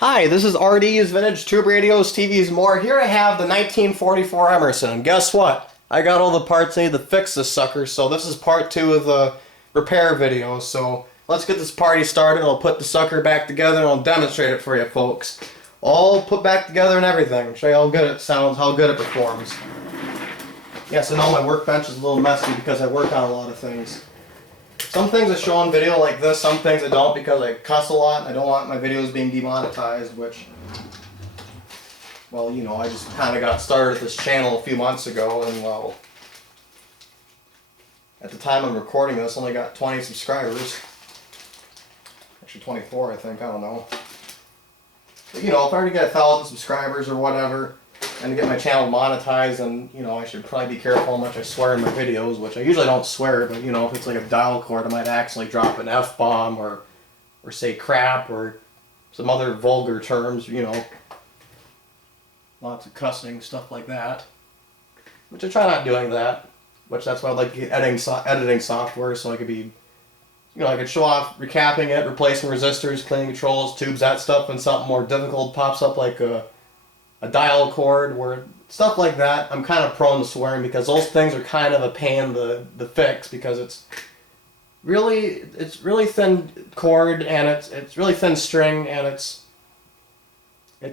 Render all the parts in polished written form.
Hi, this is RD's Vintage Tube Radios, TVs, more. Here I have the 1944 Emerson, and guess what? I got all the parts I need to fix this sucker, so this is part 2 of the repair video. So let's get this party started. I'll put the sucker back together and I'll demonstrate it for you folks. All put back together and everything. Show you how good it sounds, how good it performs. Yes, I know my workbench is a little messy because I work on a lot of things. Some things I show on video like this, some things I don't because I cuss a lot and I don't want my videos being demonetized, which, well, you know, I just kind of got started at this channel a few months ago and, well, at the time I'm recording this, only got 20 subscribers. Actually 24, I think, I don't know. But, you know, if I were to get 1,000 subscribers or whatever, and to get my channel monetized, and you know, I should probably be careful how much I swear in my videos, which I usually don't swear, but you know, if it's like a dial cord, I might accidentally drop an F-bomb or say crap or some other vulgar terms, you know, lots of cussing, stuff like that. Which I try not doing that, which that's why I like editing software, so I could be, you know, I could show off recapping it, replacing resistors, cleaning controls, tubes, that stuff, when something more difficult pops up like a dial cord, where stuff like that, I'm kind of prone to swearing because those things are kind of a pain to fix because it's really thin cord and it's really thin string and it's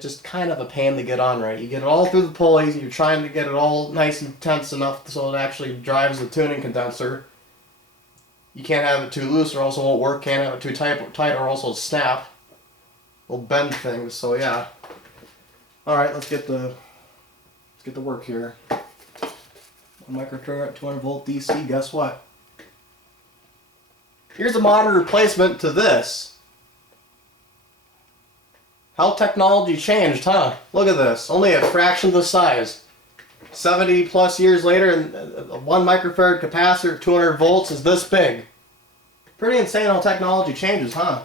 just kind of a pain to get on right. You get it all through the pulleys, you're trying to get it all nice and tense enough so it actually drives the tuning condenser. You can't have it too loose or else it won't work, can't have it too tight or else it'll snap. It'll bend things, so yeah. Alright, let's get the work here. 1 microfarad, 200 volt DC, guess what? Here's a modern replacement to this. How technology changed, huh? Look at this, only a fraction of the size. 70 plus years later, and a 1 microfarad capacitor, 200 volts is this big. Pretty insane how technology changes, huh?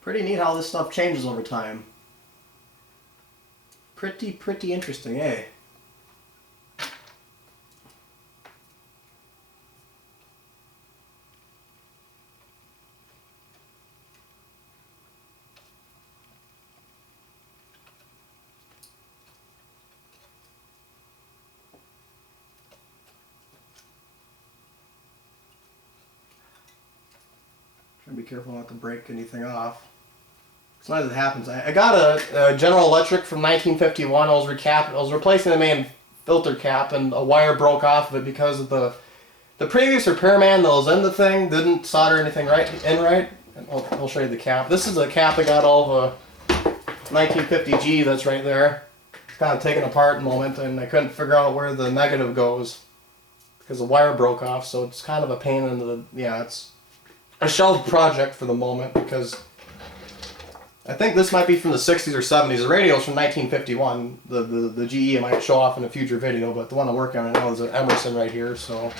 Pretty neat how this stuff changes over time. Pretty interesting, eh? Try to be careful not to break anything off. Sometimes it happens. I got a General Electric from 1951. I was replacing the main filter cap, and a wire broke off of it because of the previous repairman that was in the thing didn't solder anything right. And I'll show you the cap. This is a cap I got all the 1950G that's right there. It's kind of taken apart in a moment, and I couldn't figure out where the negative goes because the wire broke off. So it's kind of a pain in the it's a shelved project for the moment because I think this might be from the 60s or 70s. The radio's from 1951. The GE I might show off in a future video, but the one I'm working on right now is an Emerson right here, so.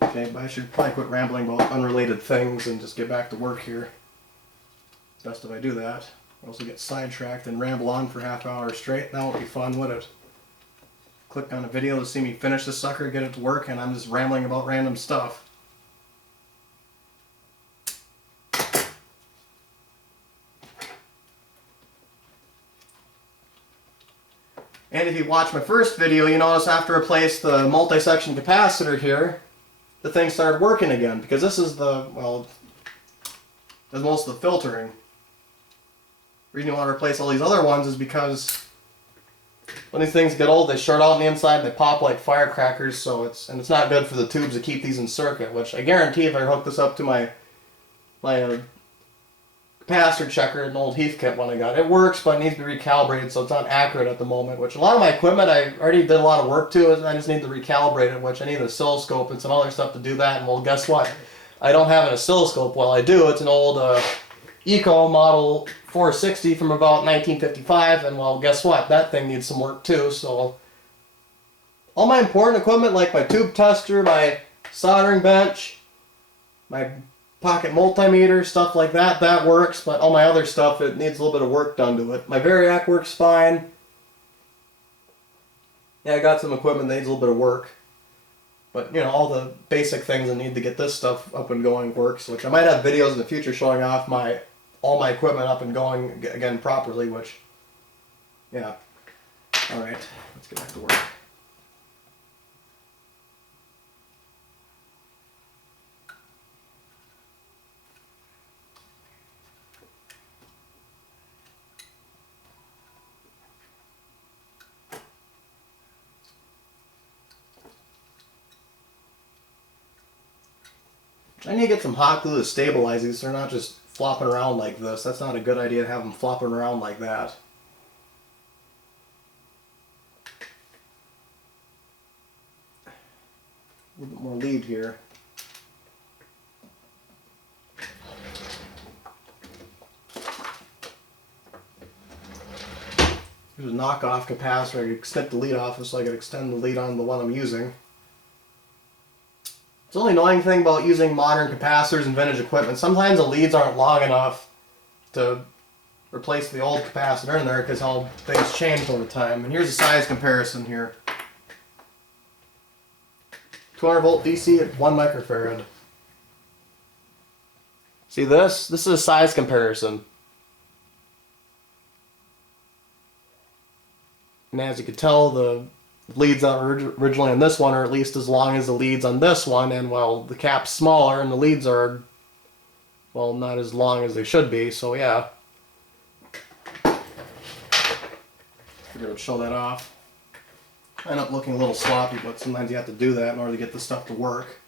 Okay, but I should probably quit rambling about unrelated things and just get back to work here. Best if I do that. Or else I get sidetracked and ramble on for half an hour straight. That won't be fun, would it? Click on a video to see me finish this sucker, get it to work, and I'm just rambling about random stuff. And if you watch my first video, you notice after I replaced the multi-section capacitor here, the thing started working again, because this is does most of the filtering. The reason you want to replace all these other ones is because when these things get old, they short out on the inside, they pop like firecrackers, so it's not good for the tubes to keep these in circuit, which I guarantee if I hook this up to my capacitor checker, an old Heathkit one I got. It works, but it needs to be recalibrated, so it's not accurate at the moment, which a lot of my equipment I already did a lot of work to, and I just need to recalibrate it, which I need an oscilloscope and some other stuff to do that, and well, guess what? I don't have an oscilloscope. Well, I do. It's an old Eco model 460 from about 1955, and well, guess what? That thing needs some work too, so all my important equipment, like my tube tester, my soldering bench, my pocket multimeter, stuff like that, that works, but all my other stuff, it needs a little bit of work done to it. My Variac works fine. Yeah, I got some equipment that needs a little bit of work. But you know, all the basic things I need to get this stuff up and going works, which I might have videos in the future showing off all my equipment up and going again properly, which, yeah. Alright, let's get back to work. I need to get some hot glue to stabilize these so they're not just flopping around like this. That's not a good idea to have them flopping around like that. A little bit more lead here. There's a knockoff capacitor. I could snip the lead off so I could extend the lead on the one I'm using. It's the only annoying thing about using modern capacitors and vintage equipment. Sometimes the leads aren't long enough to replace the old capacitor in there because how things change over time. And here's a size comparison here. 200 volt DC at 1 microfarad. See this? This is a size comparison. And as you can tell, the leads that were originally on this one are at least as long as the leads on this one, and well, the cap's smaller and the leads are, well, not as long as they should be, so yeah. Figured I'd show that off. I end up looking a little sloppy, but sometimes you have to do that in order to get this stuff to work.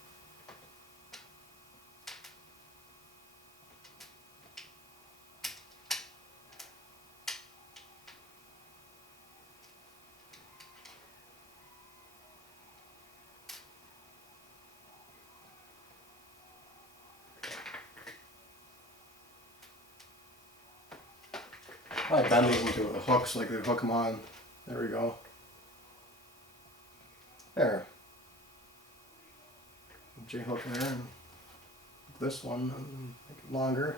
I bend these into the hooks like they hook them on. There we go. There. J-hook there, and this one, and make it longer.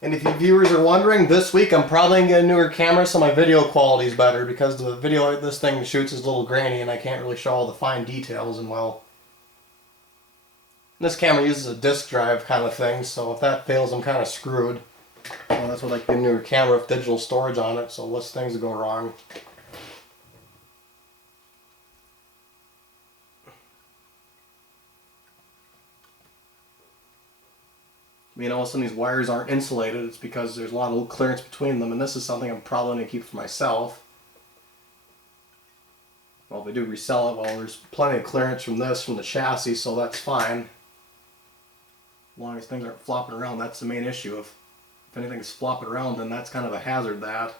And if you viewers are wondering, this week I'm probably going to get a newer camera so my video quality is better, because the video this thing shoots is a little grainy and I can't really show all the fine details, and well, this camera uses a disk drive kind of thing, so if that fails I'm kind of screwed. Well, that's what I like, the newer camera with digital storage on it, so less things go wrong. You know, some of these wires aren't insulated. It's because there's a lot of clearance between them, and this is something I'm probably going to keep for myself. Well, if I do resell it, well, there's plenty of clearance from this, from the chassis, so that's fine. As long as things aren't flopping around, that's the main issue. If anything's flopping around, then that's kind of a hazard, that.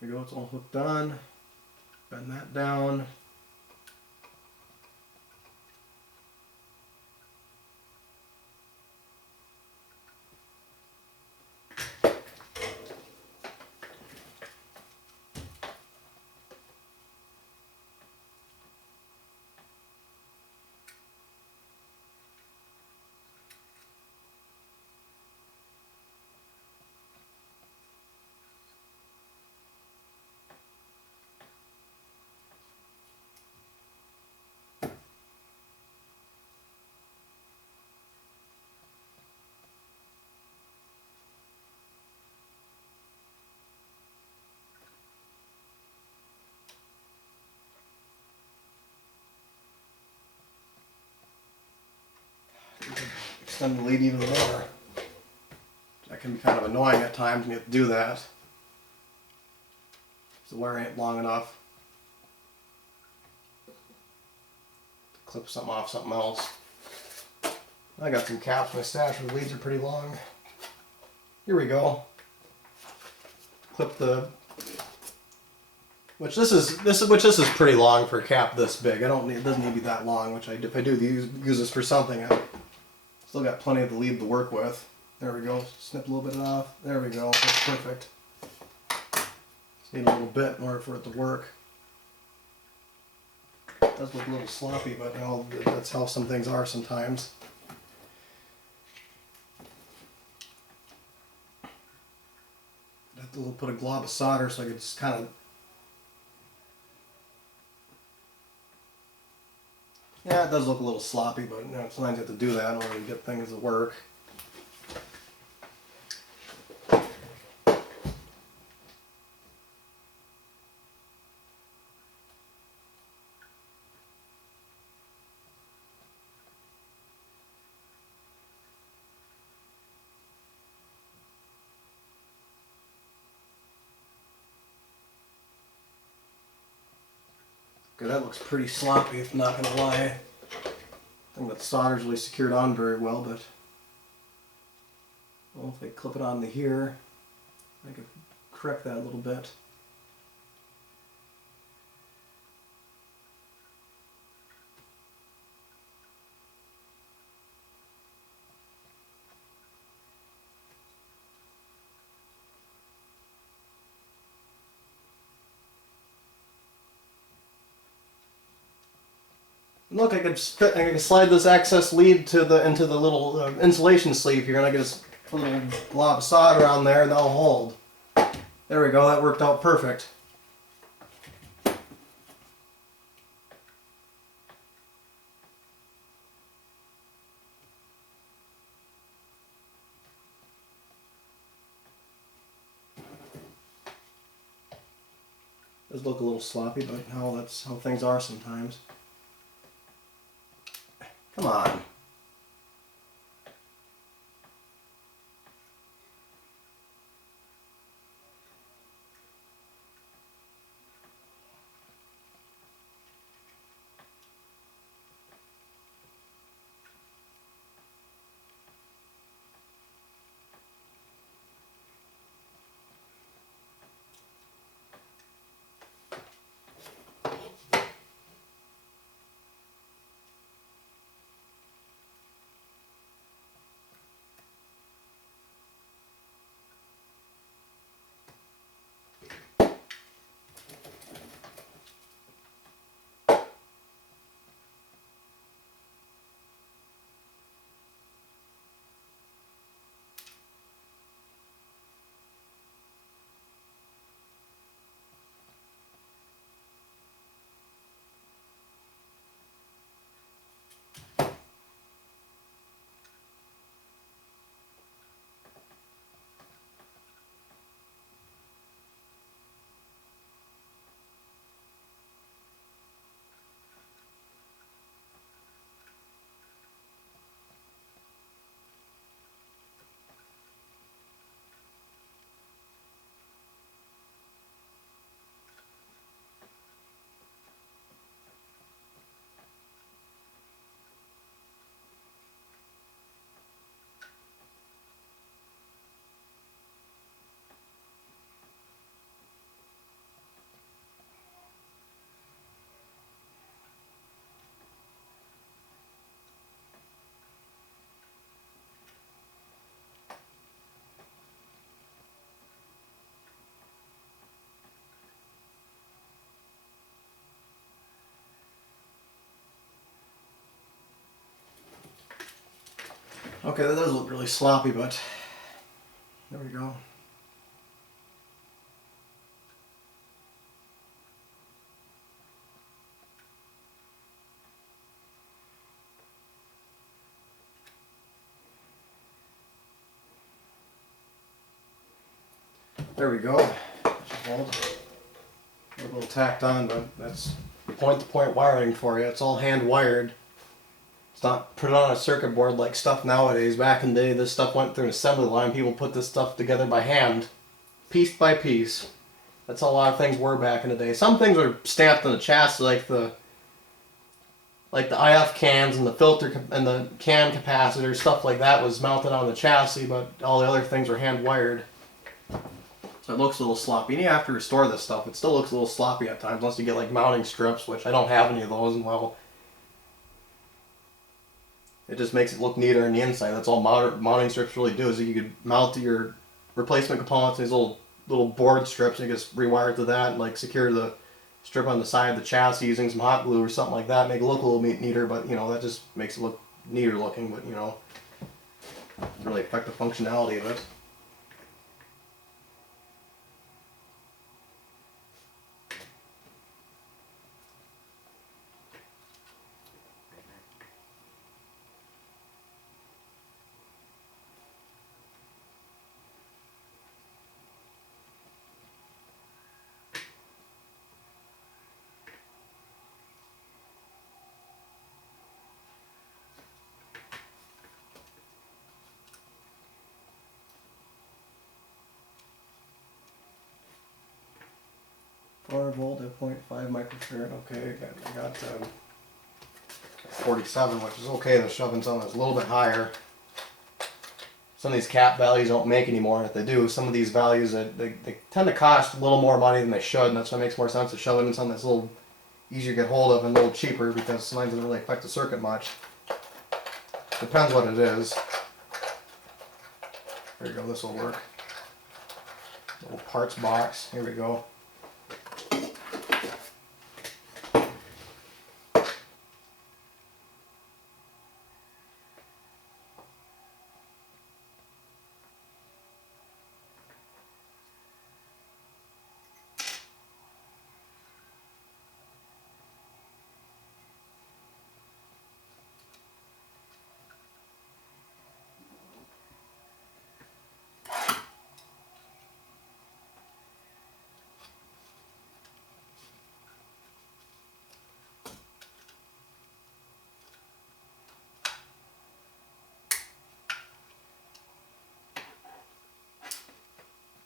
There we go, it's all hooked on. Bend that down. extend the lead even more. That can be kind of annoying at times when you have to do that. The wire ain't long enough to clip something off something else. I got some caps in my stash where the leads are pretty long. Here we go. Clip the, which this is pretty long for a cap this big. It doesn't need to be that long. Which if I do use this for something, I still got plenty of the lead to work with. There we go. Snip a little bit off. There we go. That's perfect. Just need a little bit in order for it to work. It does look a little sloppy, but you know, that's how some things are sometimes. I have to put a glob of solder so I can just kind of. Yeah, it does look a little sloppy, but you know, sometimes you have to do that in order to get things to work. Okay, that looks pretty sloppy, if I'm not gonna lie. I think that solder's really secured on very well, but well, if I clip it onto here, I could correct that a little bit. Look, I could slide this excess lead to into the little insulation sleeve here, and I can just put a little glob of solder on there, and that'll hold. There we go. That worked out perfect. It does look a little sloppy, but no, that's how things are sometimes. Come on. Okay, that does look really sloppy, but there we go. There we go. Hold. A little tacked on, but that's point-to-point wiring for you. It's all hand wired. It's not put it on a circuit board like stuff nowadays. Back in the day, this stuff went through an assembly line. People put this stuff together by hand, piece by piece. That's how a lot of things were back in the day. Some things were stamped on the chassis, like the IF cans and the filter and the can capacitor, stuff like that was mounted on the chassis, but all the other things were hand wired. So it looks a little sloppy. And you have to restore this stuff. It still looks a little sloppy at times, unless you get like mounting strips, which I don't have any of those, and well, it just makes it look neater on the inside. That's all mounting strips really do, is you could mount your replacement components in these little board strips, and you just rewire it to that and like secure the strip on the side of the chassis using some hot glue or something like that, make it look a little neater, but you know, that just makes it look neater looking, but you know, doesn't really affect the functionality of it. Volt at 0.5 microfarad. Okay, I got 47, which is okay. The shoving something that's a little bit higher. Some of these cap values don't make anymore. If they do, some of these values they tend to cost a little more money than they should, and that's why it makes more sense to shove it in something that's a little easier to get hold of and a little cheaper, because sometimes it doesn't really affect the circuit much. Depends what it is. There you go. This will work. Little parts box. Here we go.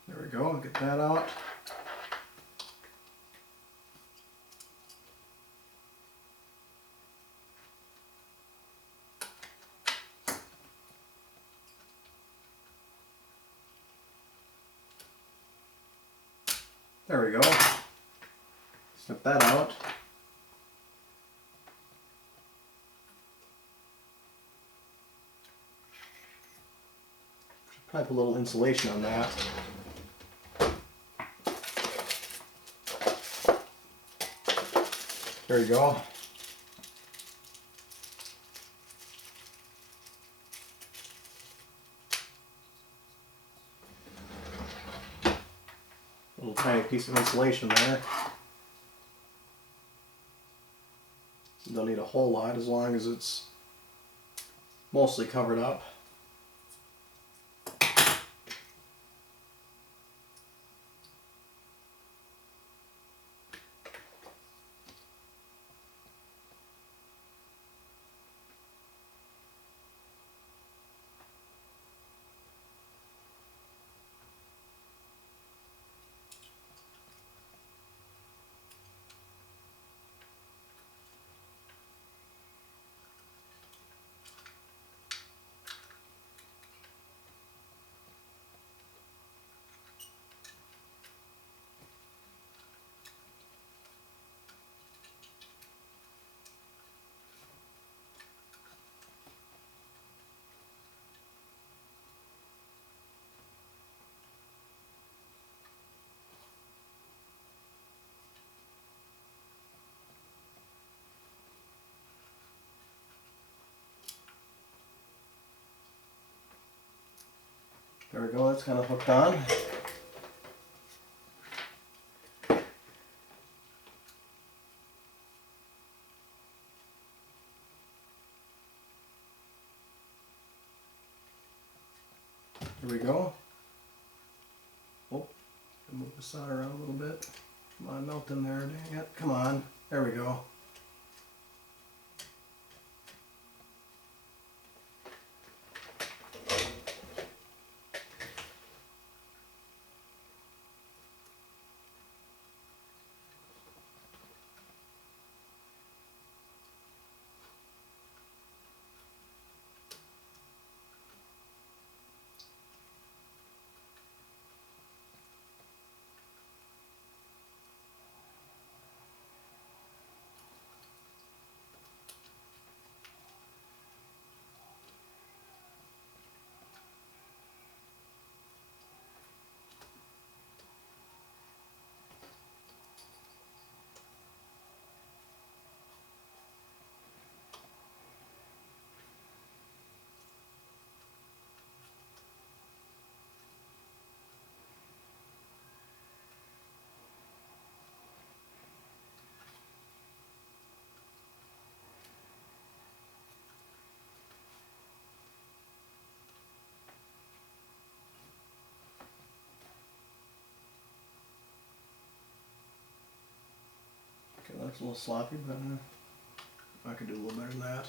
There we go, get that out. There we go. Snip that out. Should probably put a little insulation on that. There you go. Little tiny piece of insulation there. You don't need a whole lot as long as it's mostly covered up. There we go, that's kind of hooked on. Here we go. Oh, move the solder around a little bit. Come on, melt in there, dang it. Come on. There we go. looks a little sloppy, but I could do a little better than that.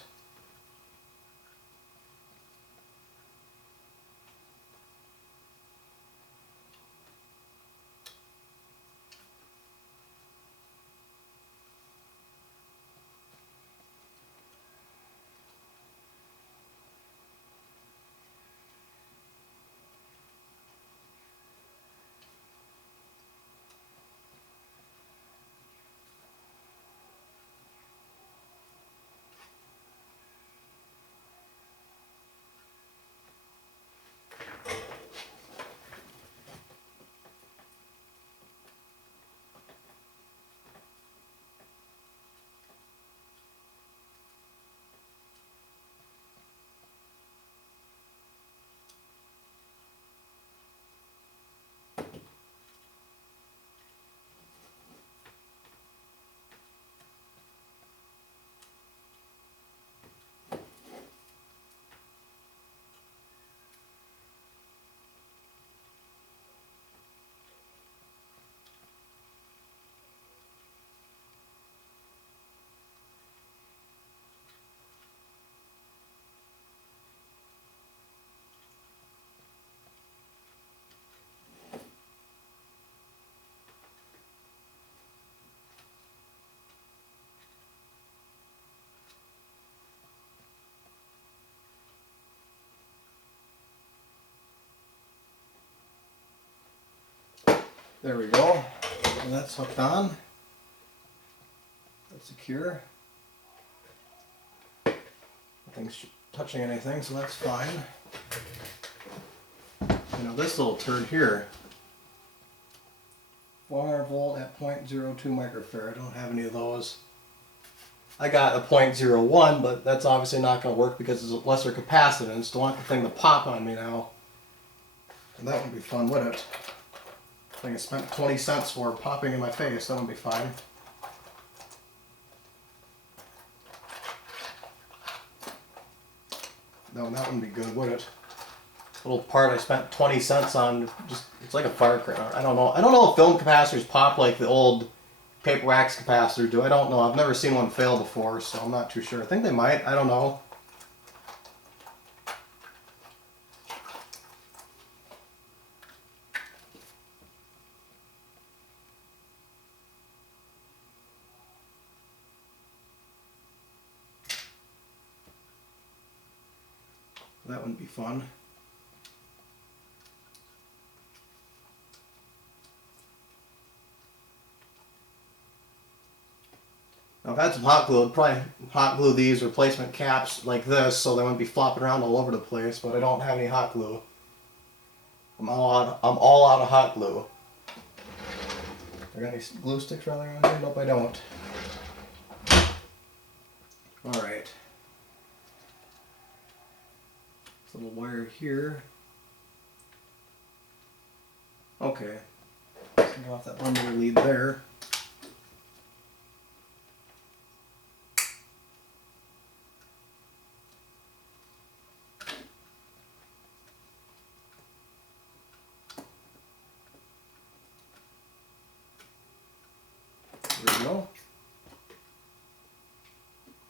There we go. And that's hooked on. That's secure. Nothing's touching anything, so that's fine. You know, this little turd here, 400 volt at 0.02 microfarad. I don't have any of those. I got a 0.01, but that's obviously not going to work because it's a lesser capacitance. Don't want the thing to pop on me now. And that would be fun, wouldn't it? I think I spent 20 cents for popping in my face. That would be fine. No, that wouldn't be good, would it? Little part I spent 20 cents on, just it's like a firecracker. I don't know. I don't know if film capacitors pop like the old paper wax capacitor do. I don't know. I've never seen one fail before, so I'm not too sure. I think they might. I don't know. That wouldn't be fun. Now, if I had some hot glue, I'd probably hot glue these replacement caps like this so they wouldn't be flopping around all over the place, but I don't have any hot glue. I'm all out of hot glue. I got any glue sticks rather around here? Nope, I don't. Alright. Little wire here. Okay. Get off that lumber lead there. There we go.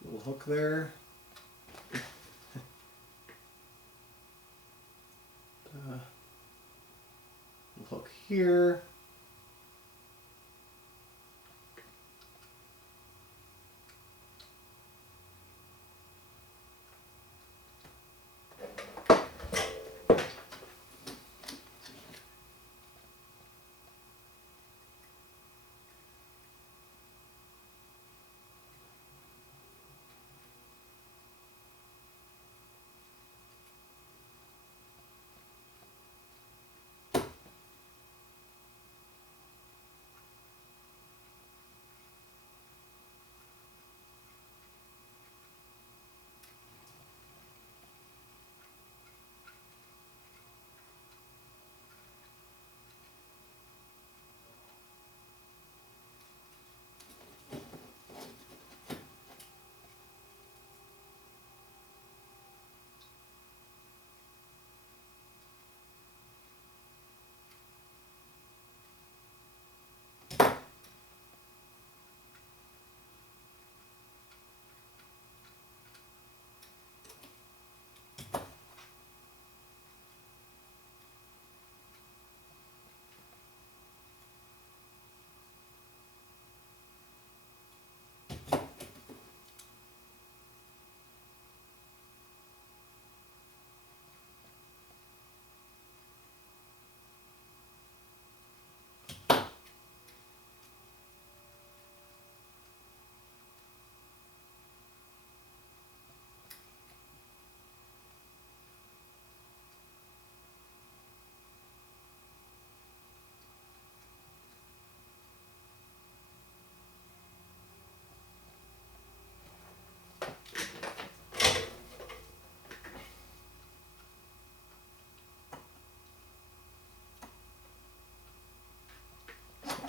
Little hook there. Hook here.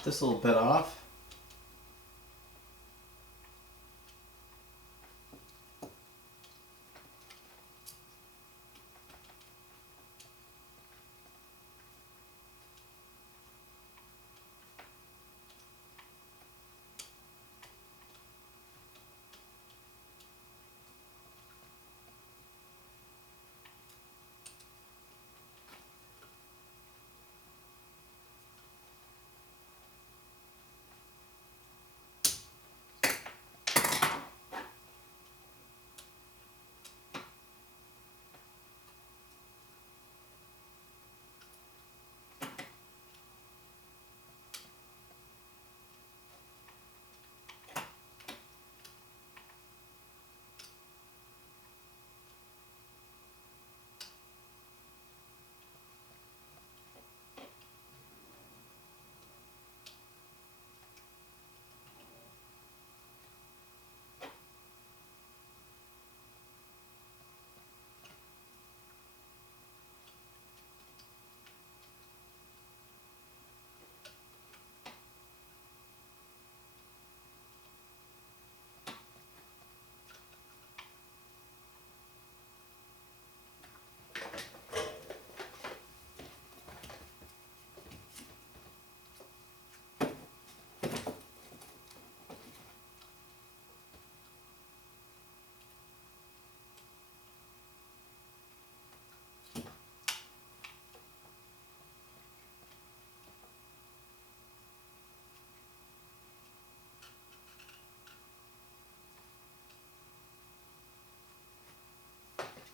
this little bit off.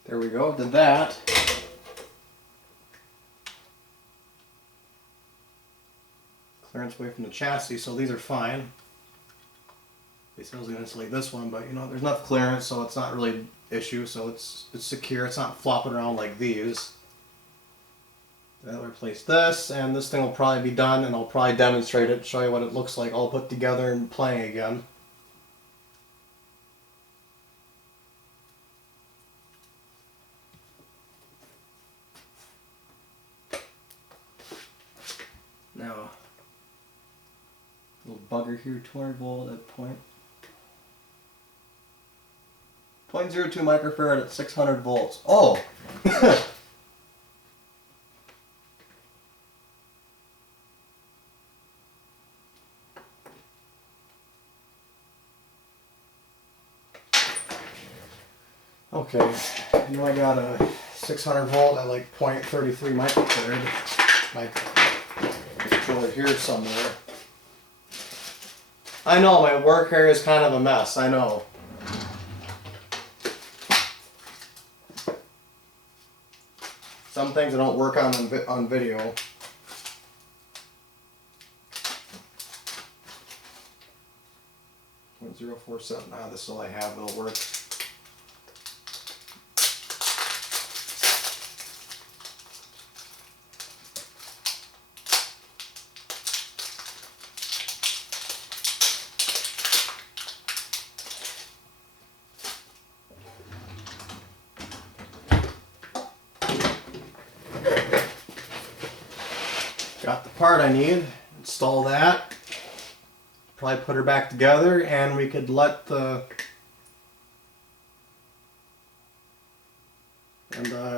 There we go, did that. Clearance away from the chassis, so these are fine. They said I was going to insulate this one, but you know, there's enough clearance, so it's not really an issue, so it's secure. It's not flopping around like these. Then I'll replace this, and this thing will probably be done, and I'll probably demonstrate it, show you what it looks like all put together and playing again. Now, little bugger here, 200 volt at point. 0.02 microfarad at 600 volts. Oh! Okay, I know I got a 600 volt at like 0.33 microfarad. My controller here somewhere. I know, my work area is kind of a mess, I know. Some things I don't work on video. .047, this is all I have, it'll work. Got the part I need, install that, probably put her back together, and we could let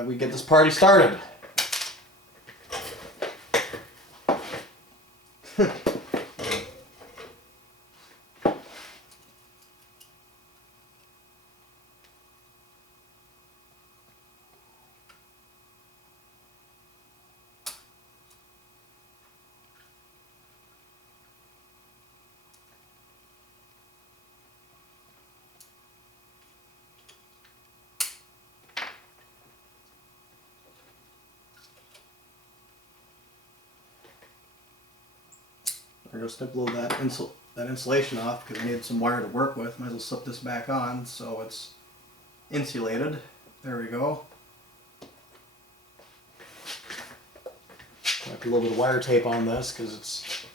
we get this party started. We're going to snip a little of that insulation off because I needed some wire to work with. Might as well slip this back on so it's insulated. There we go. Might be a little bit of wire tape on this because it's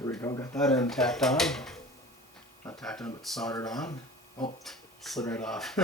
There we go, got that end tacked on. Not tacked on, but soldered on. Oh, slid right off.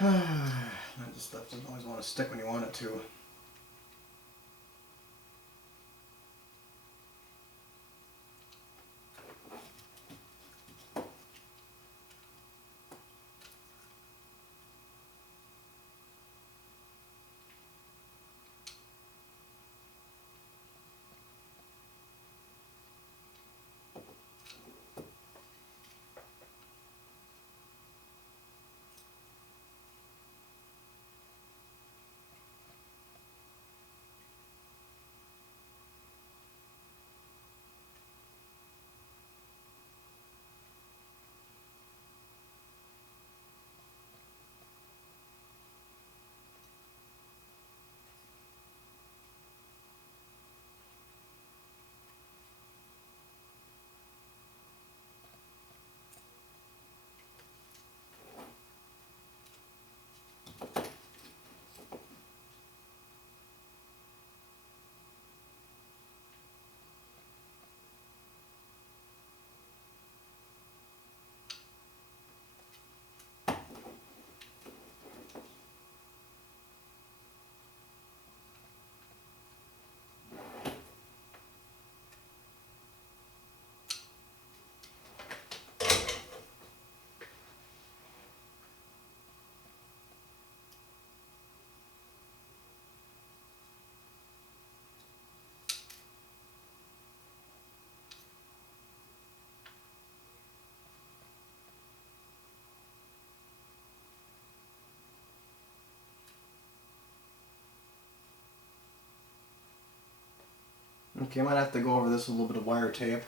Ah, that stuff doesn't always want to stick when you want it to. Okay, I might have to go over this with a little bit of wire tape.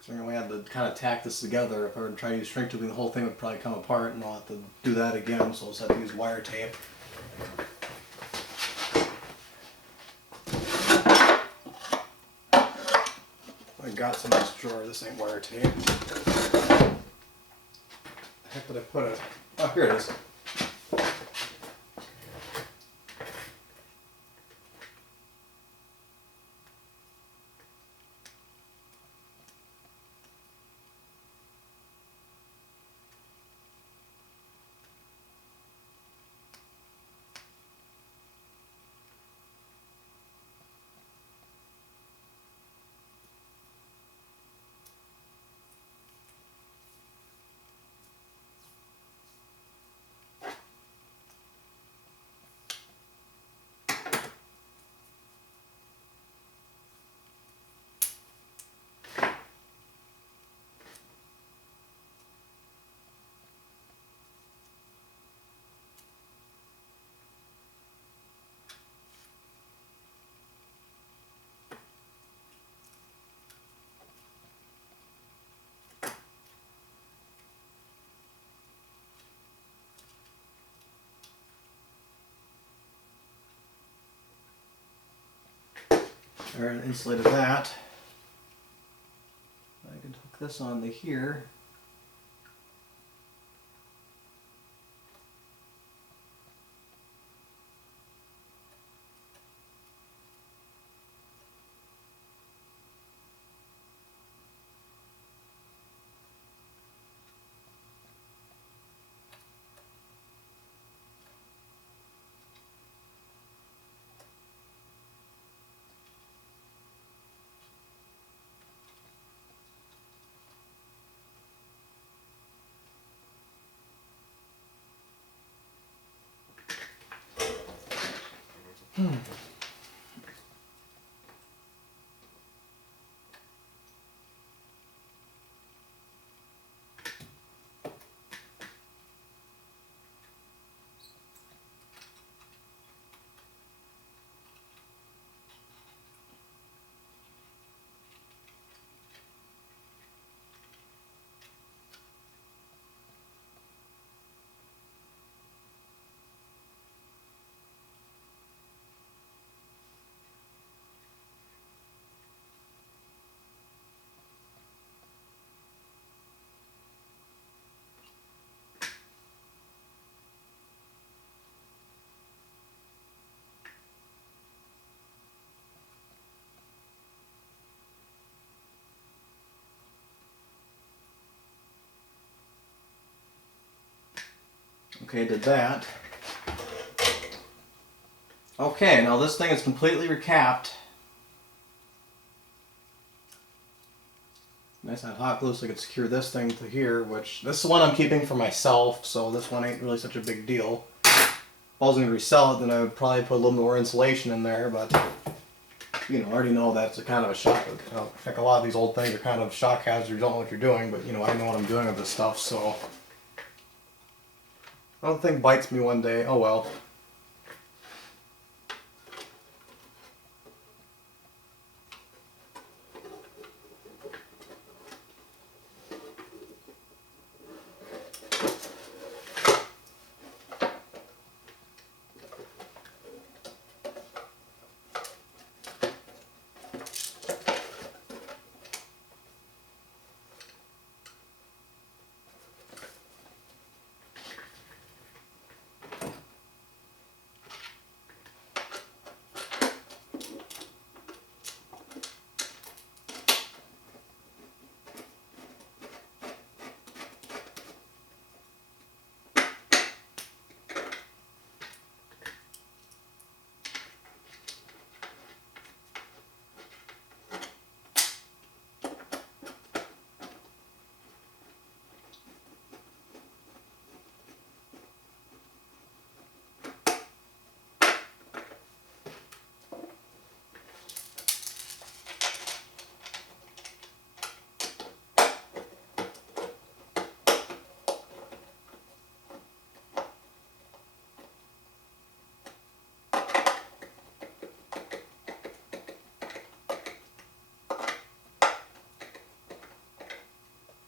So we had to kind of tack this together. If I were to try to use shrink tubing, the whole thing would probably come apart, and I'll have to do that again, so I'll just have to use wire tape. I got some in this drawer. This ain't wire tape. The heck did I put it? Oh, here it is. or insulated that. I can hook this onto here. Okay, did that. Okay, now this thing is completely recapped. Nice and hot glue so I can secure this thing to here, which this is one I'm keeping for myself, so this one ain't really such a big deal. If I was going to resell it, then I would probably put a little more insulation in there, but you know, I already know that's a kind of a shock. I think a lot of these old things are kind of shock hazards. You don't know what you're doing, but you know, I know what I'm doing with this stuff, so I don't think bites me one day. Oh well.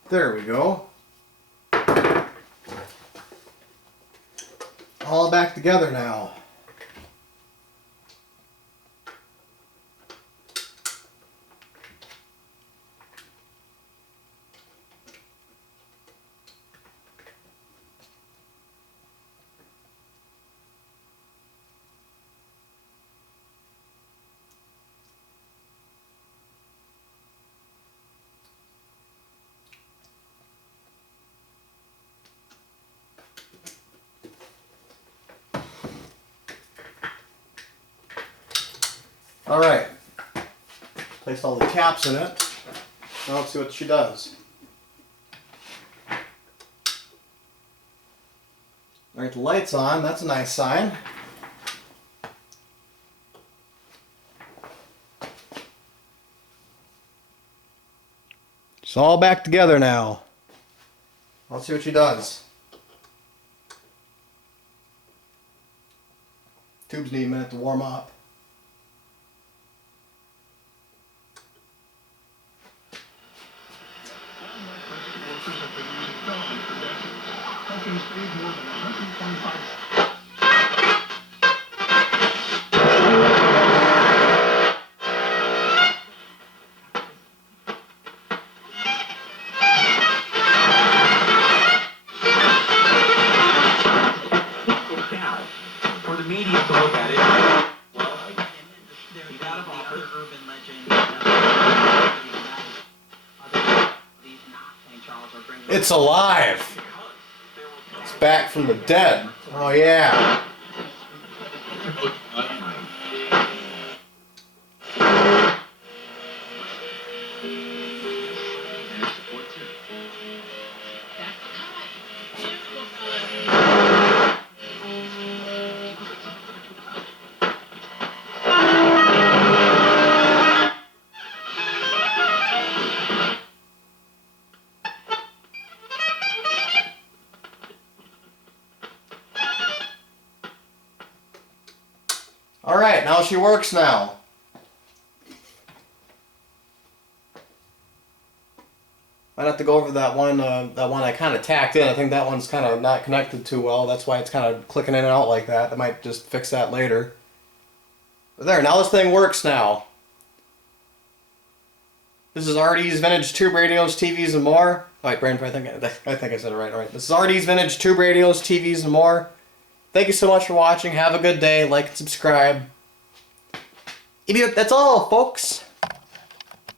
There we go. All back together now. All right, placed all the caps in it. Now let's see what she does. All right, the light's on. That's a nice sign. It's all back together now. Let's see what she does. Tubes need a minute to warm up. It's alive. It's back from the dead. Oh yeah. Alright, now she works now. I'd have to go over that one I kind of tacked in. I think that one's kind of not connected too well. That's why it's kind of clicking in and out like that. I might just fix that later. But there, now this thing works now. This is RD's Vintage Tube Radios, TVs, and more. Alright, Brandon, I think I said it right. Alright, this is RD's Vintage Tube Radios, TVs, and more. Thank you so much for watching. Have a good day. Like and subscribe. That's all, folks.